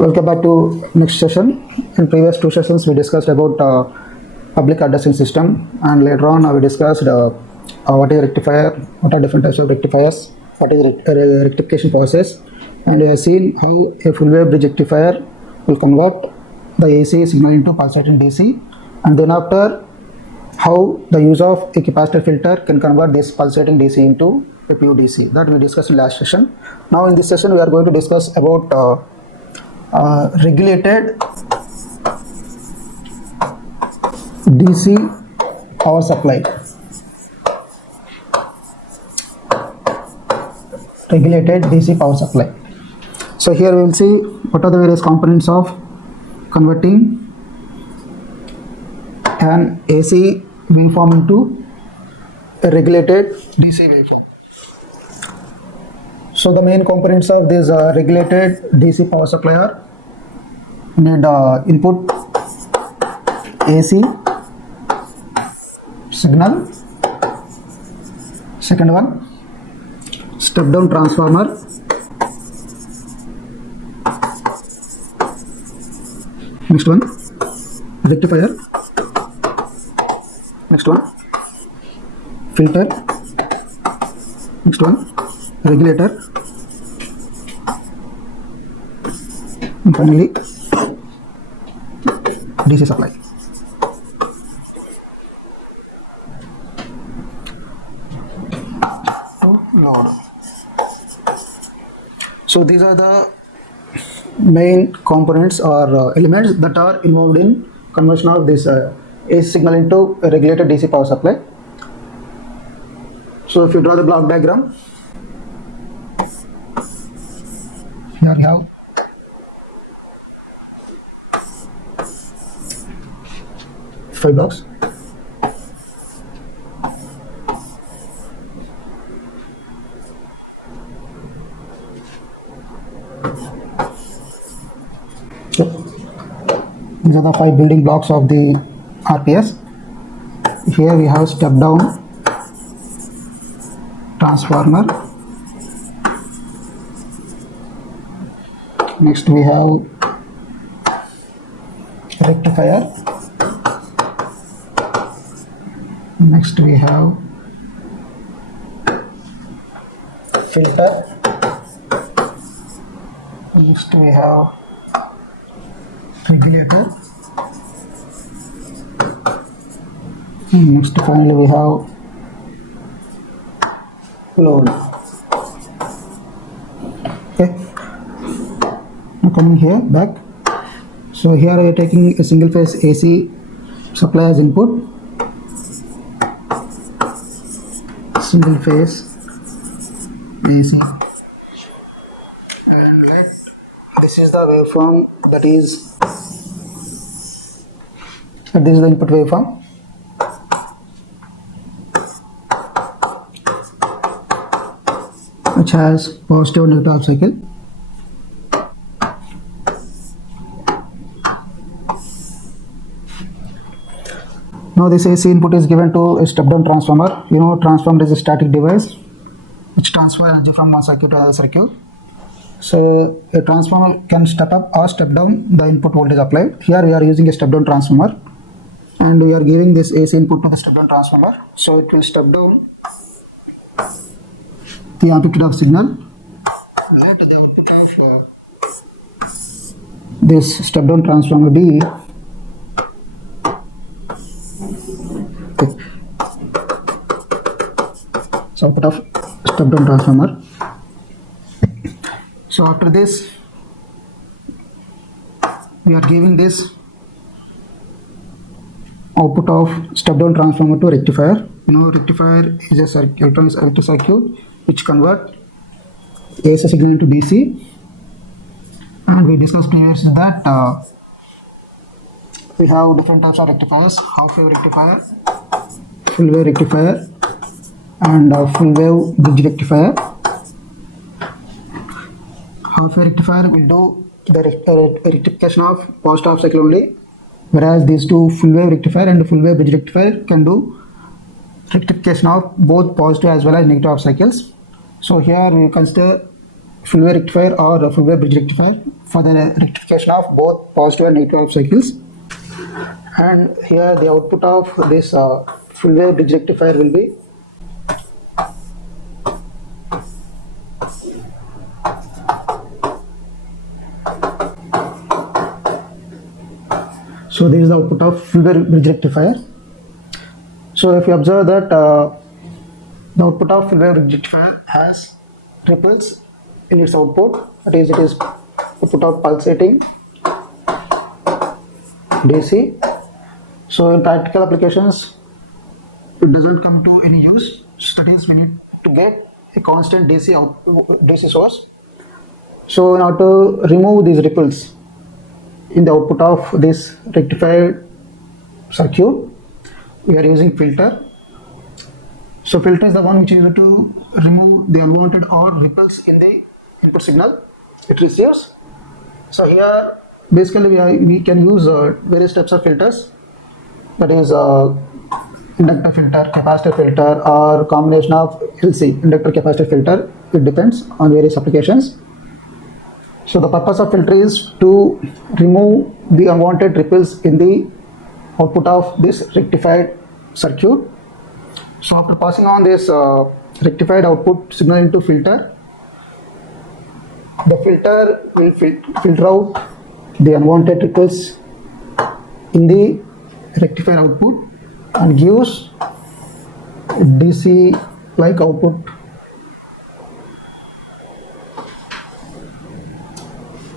Welcome back to next session. In previous two sessions, we discussed about public addressing system, and later on we discussed what is rectifier, what are different types of rectifiers, what is rectification process, and we have seen how a full wave bridge rectifier will convert the AC signal into pulsating DC, and then after how the use of a capacitor filter can convert this pulsating DC into a pure DC. That we discussed in last session. Now in this session, we are going to discuss about regulated DC power supply. Regulated DC power supply. So here we will see what are the various components of converting an AC waveform into a regulated DC waveform. So the main components of this regulated DC power supply are need input AC signal, second one step down transformer, next one rectifier, next one filter, next one regulator, and finally DC supply. Load. So these are the main components or elements that are involved in conversion of this AC signal into a regulated DC power supply. So if you draw the block diagram, here we have five blocks. So these are the five building blocks of the RPS. Here we have step down transformer. Next we have rectifier. Next we have filter. Next we have regulator. Next finally we have load. Okay. Now coming here back. So here we are taking a single phase AC supply as input. Single phase AC, and this is the waveform that is, this is the input waveform. Which has positive and negative half cycle. Now this AC input is given to a step down transformer. You know, transformer is a static device which transfers energy from one circuit to another circuit. So a transformer can step up or step down the input voltage applied. Here we are using a step down transformer, and we are giving this AC input to the step down transformer. So it will step down the amplitude of signal. Let the output of this step down transformer be so output of step down transformer. So after this we are giving this output of step down transformer to rectifier. You know, rectifier is a electronic circuit which convert AC signal into DC, and we discussed previously that we have different types of rectifiers: half wave rectifier, full wave rectifier, and full wave bridge rectifier. Half wave rectifier will do the rectification of positive half cycle only, whereas these two, full wave rectifier and full wave bridge rectifier, can do rectification of both positive as well as negative half cycles. So here we consider full wave rectifier or a full wave bridge rectifier for the rectification of both positive and negative half cycles. And here the output of this full wave bridge rectifier will be so this is the output of full wave bridge rectifier. So if you observe that the output of full wave bridge rectifier has ripples in its output, that is, it is output of pulsating DC. So in practical applications, it doesn't come to any use. So that is, we need to get a constant DC source. So in order to remove these ripples in the output of this rectified circuit, we are using filter. So filter is the one which is able to remove the unwanted or ripples in the input signal it receives. So here basically we can use various types of filters, that is inductor filter, capacitor filter, or combination of LC, inductor capacitor filter. It depends on various applications. So the purpose of filter is to remove the unwanted ripples in the output of this rectified circuit. So after passing on this rectified output signal into filter, the filter will filter out the unwanted ripples in the rectified output and gives DC like output.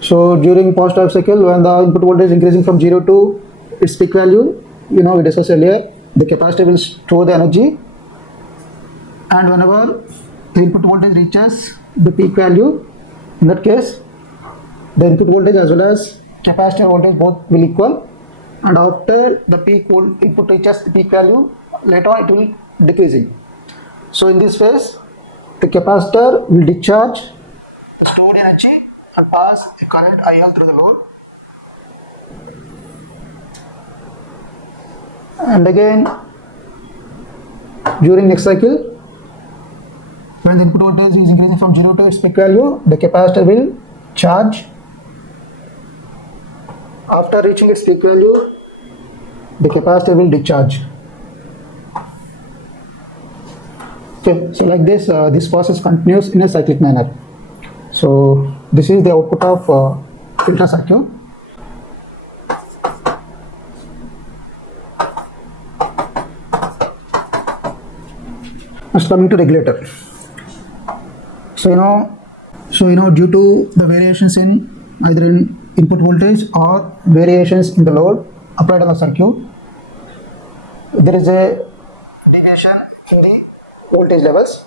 So during positive cycle, when the input voltage is increasing from 0 to its peak value, we discussed earlier, the capacitor will store the energy, and whenever the input voltage reaches the peak value, in that case the input voltage as well as capacitor voltage both will equal, and after the input reaches the peak value, later on it will decreasing. So in this phase, the capacitor will discharge the stored energy and pass a current IL through the load. And again, during next cycle, when the input voltage is increasing from 0 to its peak value, the capacitor will charge. After reaching its peak value, the capacitor will discharge. Okay, so like this, this process continues in a cyclic manner. So this is the output of filter circuit. Next, coming to regulator. So due to the variations in either in input voltage or variations in the load applied on the circuit, there is a deviation in the voltage levels.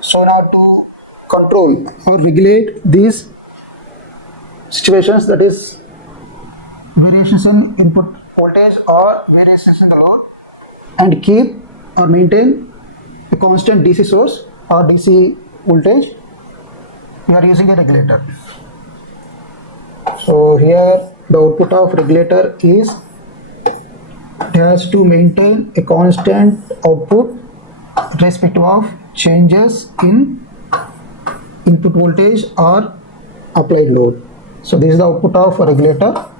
So now to control or regulate these situations, that is variations in input voltage or variations in the load, and keep or maintain a constant DC source or DC voltage, we are using a regulator. So here the output of regulator is, it has to maintain a constant output irrespective of changes in input voltage or applied load. So this is the output of a regulator,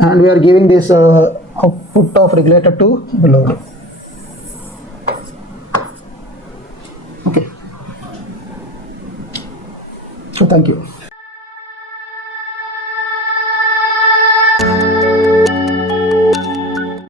and we are giving this output of regulator to the load. Okay. So thank you.